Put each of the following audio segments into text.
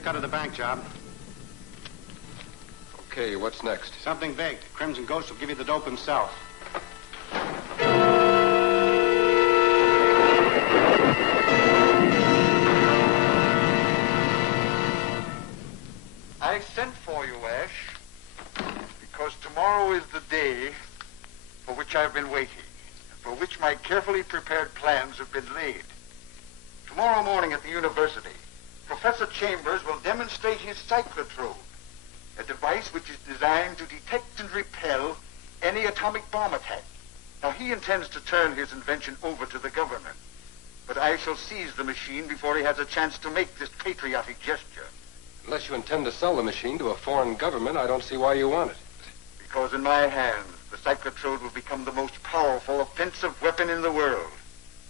cut of the bank job. Okay, what's next? Something big. Crimson Ghost will give you the dope himself. I sent for you, Ash, because tomorrow is the day for which I've been waiting, for which my carefully prepared plans have been laid. Tomorrow morning at the university, Professor Chambers will demonstrate his cyclotrode, a device which is designed to detect and repel any atomic bomb attack. Now, he intends to turn his invention over to the government, but I shall seize the machine before he has a chance to make this patriotic gesture. Unless you intend to sell the machine to a foreign government, I don't see why you want it. Because in my hands, the cyclotrode will become the most powerful offensive weapon in the world.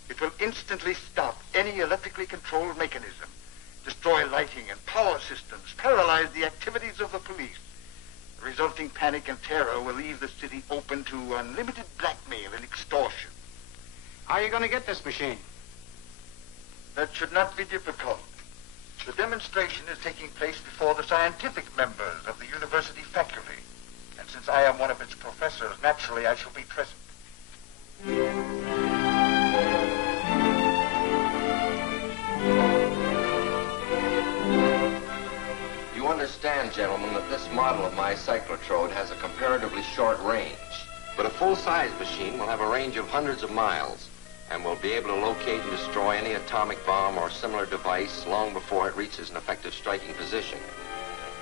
It will instantly stop any electrically controlled mechanism, destroy lighting and power systems, paralyze the activities of the police. The resulting panic and terror will leave the city open to unlimited blackmail and extortion. How are you going to get this machine? That should not be difficult. The demonstration is taking place before the scientific members of the university faculty. And since I am one of its professors, naturally I shall be present. You understand, gentlemen, that this model of my cyclotrode has a comparatively short range. But a full-size machine will have a range of hundreds of miles and will be able to locate and destroy any atomic bomb or similar device long before it reaches an effective striking position.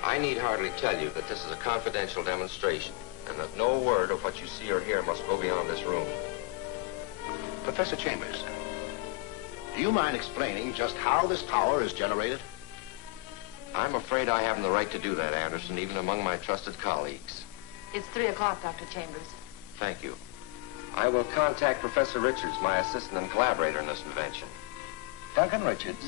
I need hardly tell you that this is a confidential demonstration and that no word of what you see or hear must go beyond this room. Professor Chambers, do you mind explaining just how this power is generated? I'm afraid I haven't the right to do that, Anderson, even among my trusted colleagues. It's 3 o'clock, Dr. Chambers. Thank you. I will contact Professor Richards, my assistant and collaborator in this invention. Duncan Richards?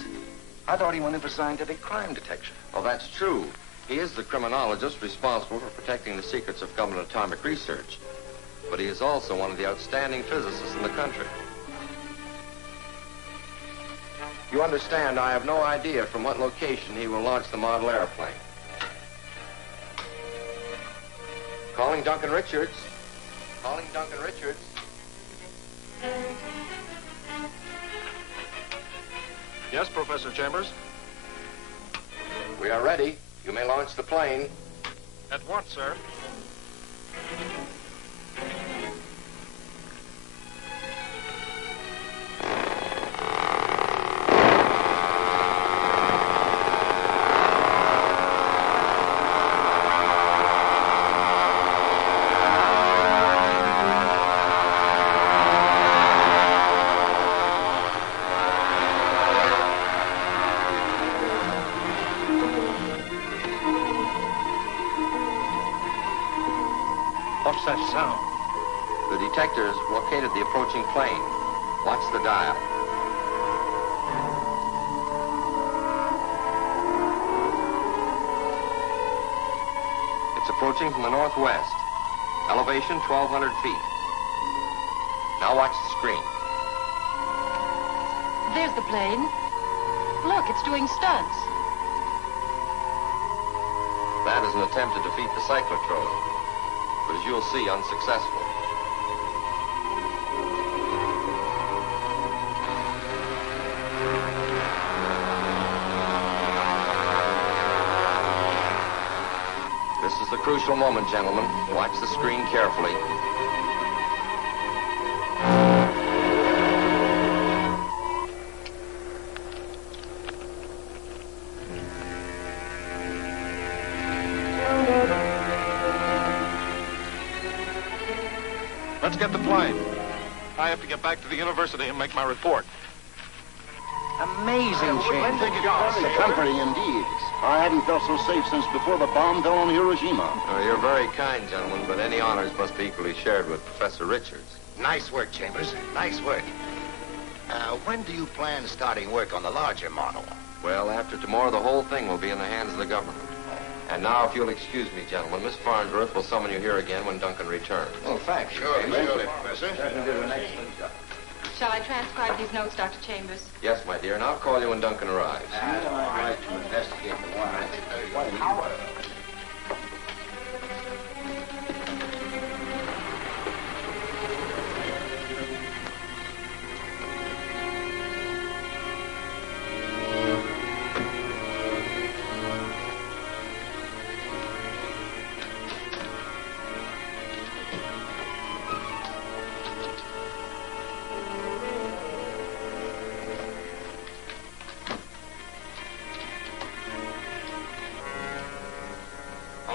I thought he went in for scientific crime detection. Oh, that's true. He is the criminologist responsible for protecting the secrets of government atomic research. But he is also one of the outstanding physicists in the country. You understand, I have no idea from what location he will launch the model airplane. Calling Duncan Richards. Calling Duncan Richards. Yes, Professor Chambers? We are ready. You may launch the plane. At once, sir. What's that sound? The detectors located the approaching plane. Watch the dial. It's approaching from the northwest. Elevation 1,200 feet. Now watch the screen. There's the plane. Look, it's doing stunts. That is an attempt to defeat the cyclotrode, but as you'll see, unsuccessful. This is the crucial moment, gentlemen. Watch the screen carefully. Let's get the plane. I have to get back to the university and make my report. Amazing, Chambers. Comforting indeed. I haven't felt so safe since before the bomb fell on Hiroshima. Oh, you're very kind, gentlemen, but any honors must be equally shared with Professor Richards. Nice work, Chambers. Nice work. When do you plan starting work on the larger model? Well, after tomorrow, the whole thing will be in the hands of the government. And now, if you'll excuse me, gentlemen, Miss Farnsworth will summon you here again when Duncan returns. Oh, thanks. Sure, Professor. Certainly did an excellent job. Shall I transcribe these notes, Dr. Chambers? Yes, my dear, and I'll call you when Duncan arrives. I'd like to investigate the wire.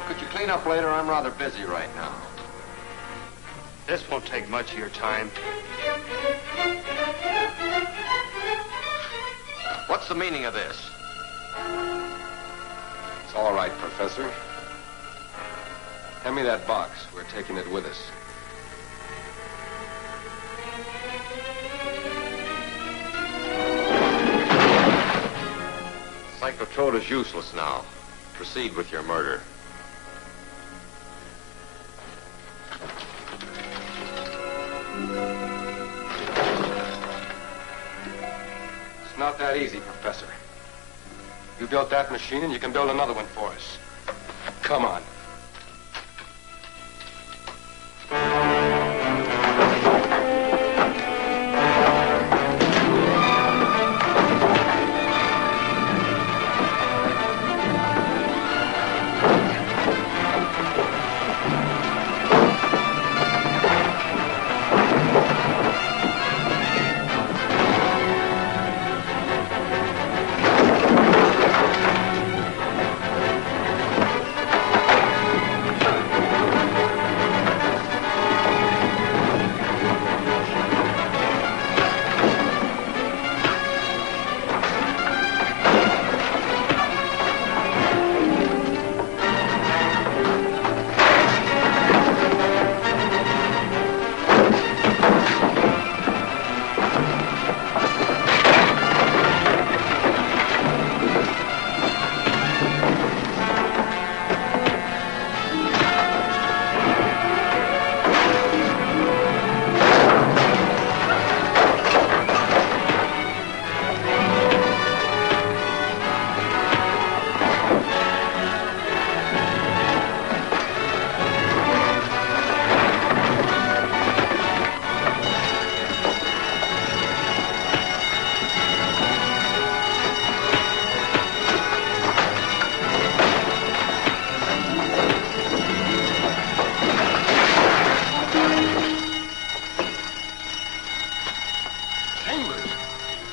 Could you clean up later? I'm rather busy right now. This won't take much of your time. What's the meaning of this? It's all right, Professor. Hand me that box. We're taking it with us. Cyclotrode is useless now. Proceed with your murder. It's not that easy, Professor. You built that machine, and you can build another one for us. Come on.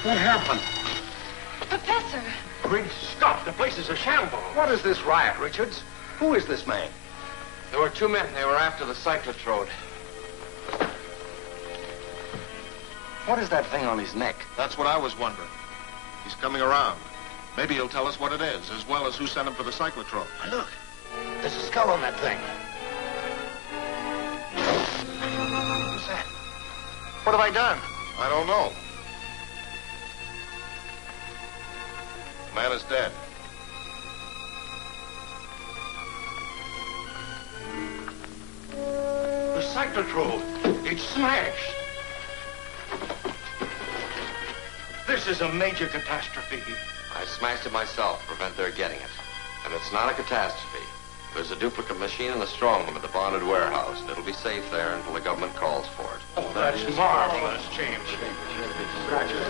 What happened? Professor! Great Scott, the place is a shambles. What is this riot, Richards? Who is this man? There were two men. They were after the Cyclotrode. What is that thing on his neck? That's what I was wondering. He's coming around. Maybe he'll tell us what it is, as well as who sent him for the cyclotrone. Look, there's a skull on that thing. What's that? What have I done? I don't know. The man is dead. The cyclotrone, it's smashed. This is a major catastrophe. I smashed it myself to prevent their getting it. And it's not a catastrophe. There's a duplicate machine in the strong room at the bonded warehouse, and it'll be safe there until the government calls for it. Oh, that's marvelous, James. Congratulations.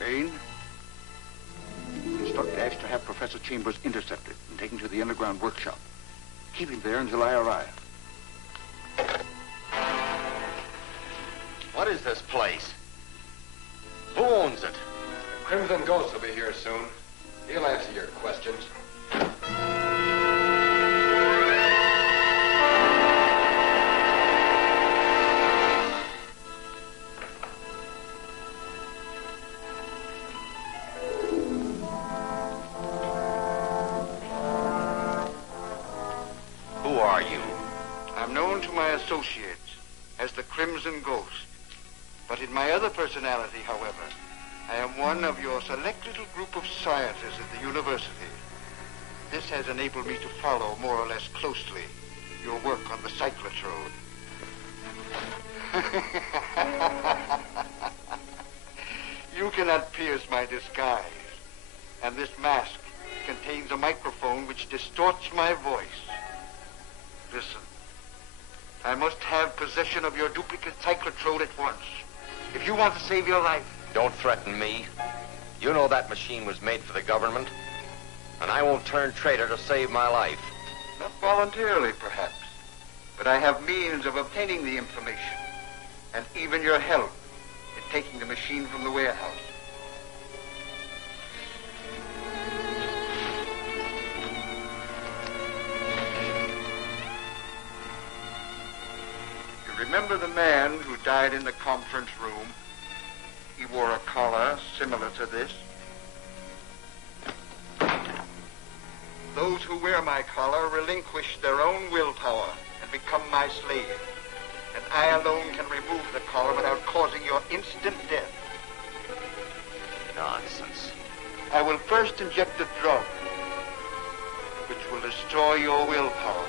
Bain, instruct Ash to have Professor Chambers intercepted and taken to the underground workshop. Keep him there until I arrive. What is this place? Who owns it? Crimson Ghost will be here soon. He'll answer your questions. I'm known to my associates as the Crimson Ghost. But in my other personality, however, I am one of your select little group of scientists at the university. This has enabled me to follow more or less closely your work on the cyclotrode. You cannot pierce my disguise, and this mask contains a microphone which distorts my voice. Listen, I must have possession of your duplicate cyclotrode at once. If you want to save your life. Don't threaten me. You know that machine was made for the government, and I won't turn traitor to save my life. Not voluntarily, perhaps, but I have means of obtaining the information, and even your help in taking the machine from the warehouse. You remember the man who died in the conference room? He wore a collar similar to this. Those who wear my collar relinquish their own willpower and become my slave. And I alone can remove the collar without causing your instant death. Nonsense. I will first inject a drug, which will destroy your willpower.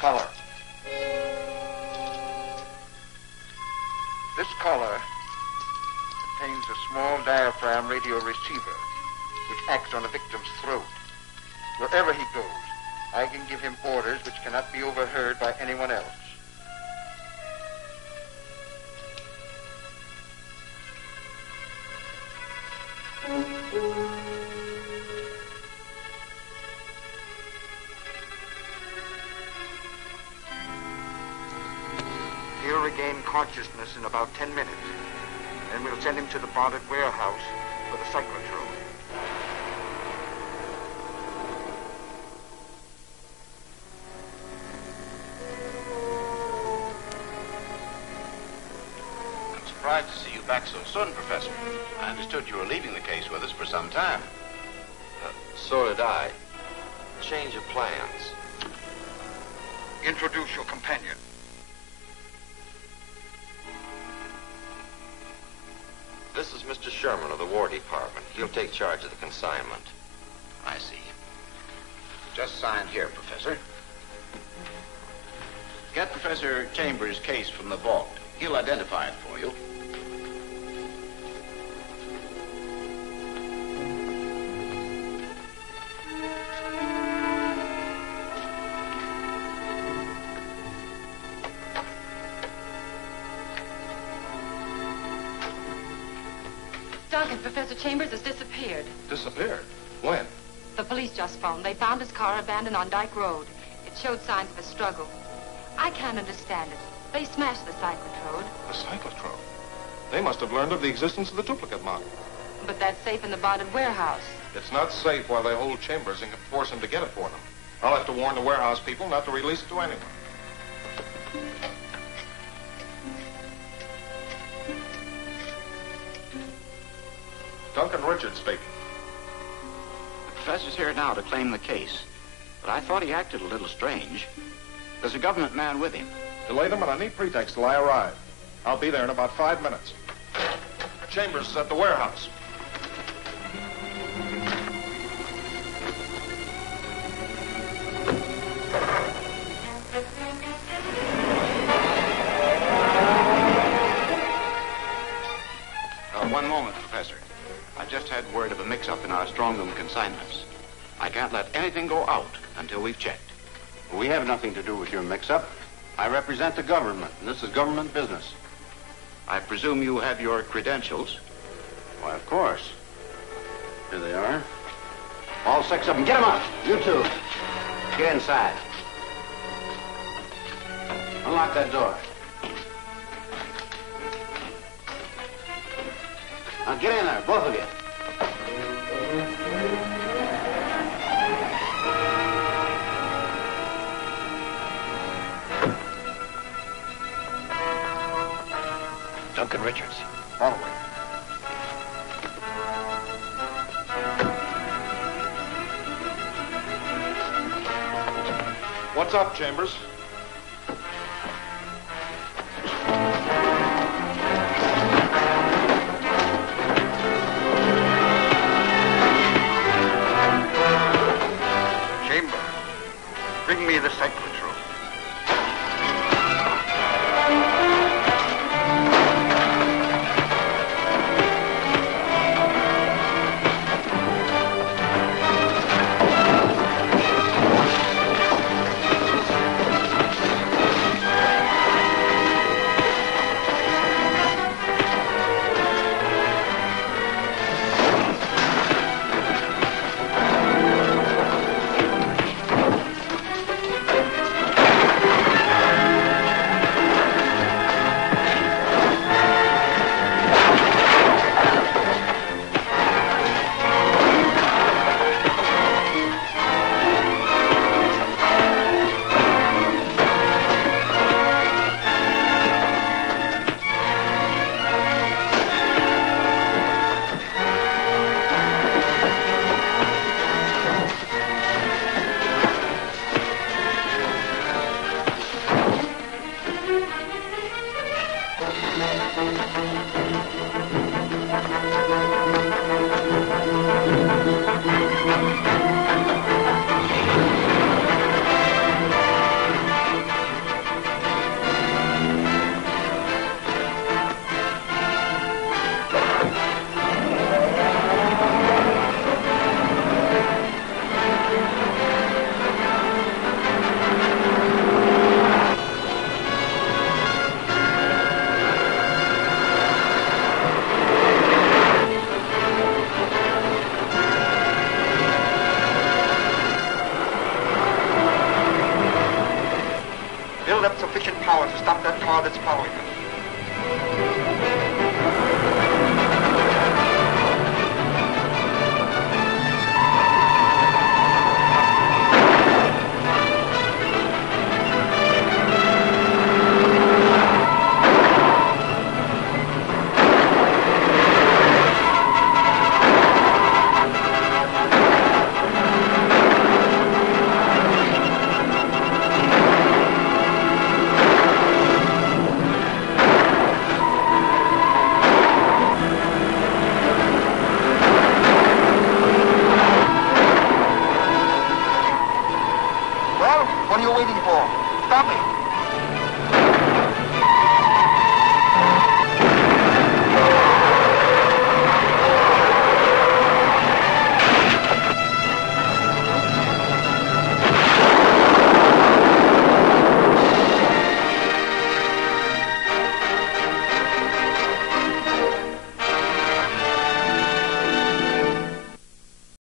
Collar. This collar contains a small diaphragm radio receiver which acts on a victim's throat. Wherever he goes, I can give him orders which cannot be overheard by anyone else. He'll regain consciousness in about 10 minutes. Then we'll send him to the bonded warehouse for the cyclotrode. I'm surprised to see you back so soon, Professor. I understood you were leaving the case with us for some time. So did I. Change of plans. Introduce your companion. This is Mr. Sherman of the War Department. He'll take charge of the consignment. I see. Just signed here, Professor. Get Professor Chambers' case from the vault. He'll identify it for you. Duncan, Professor Chambers has disappeared. Disappeared? When? The police just phoned. They found his car abandoned on Dyke Road. It showed signs of a struggle. I can't understand it. They smashed the cyclotrode. The cyclotrode? They must have learned of the existence of the duplicate model. But that's safe in the bonded warehouse. It's not safe while they hold Chambers and can force him to get it for them. I'll have to warn the warehouse people not to release it to anyone. Duncan Richards speaking. The professor's here now to claim the case. But I thought he acted a little strange. There's a government man with him. Delay them on any pretext till I arrive. I'll be there in about 5 minutes. Chambers is at the warehouse. One moment, Professor. I just had word of a mix-up in our strong room consignments. I can't let anything go out until we've checked. We have nothing to do with your mix-up. I represent the government, and this is government business. I presume you have your credentials? Why, of course. Here they are. All 6 of them. Get them up. You two. Get inside. Unlock that door. Now get in there, both of you. Duncan Richards. Follow me. What's up, Chambers? Chamber, bring me the cyclotron. Build up sufficient power to stop that car that's following us.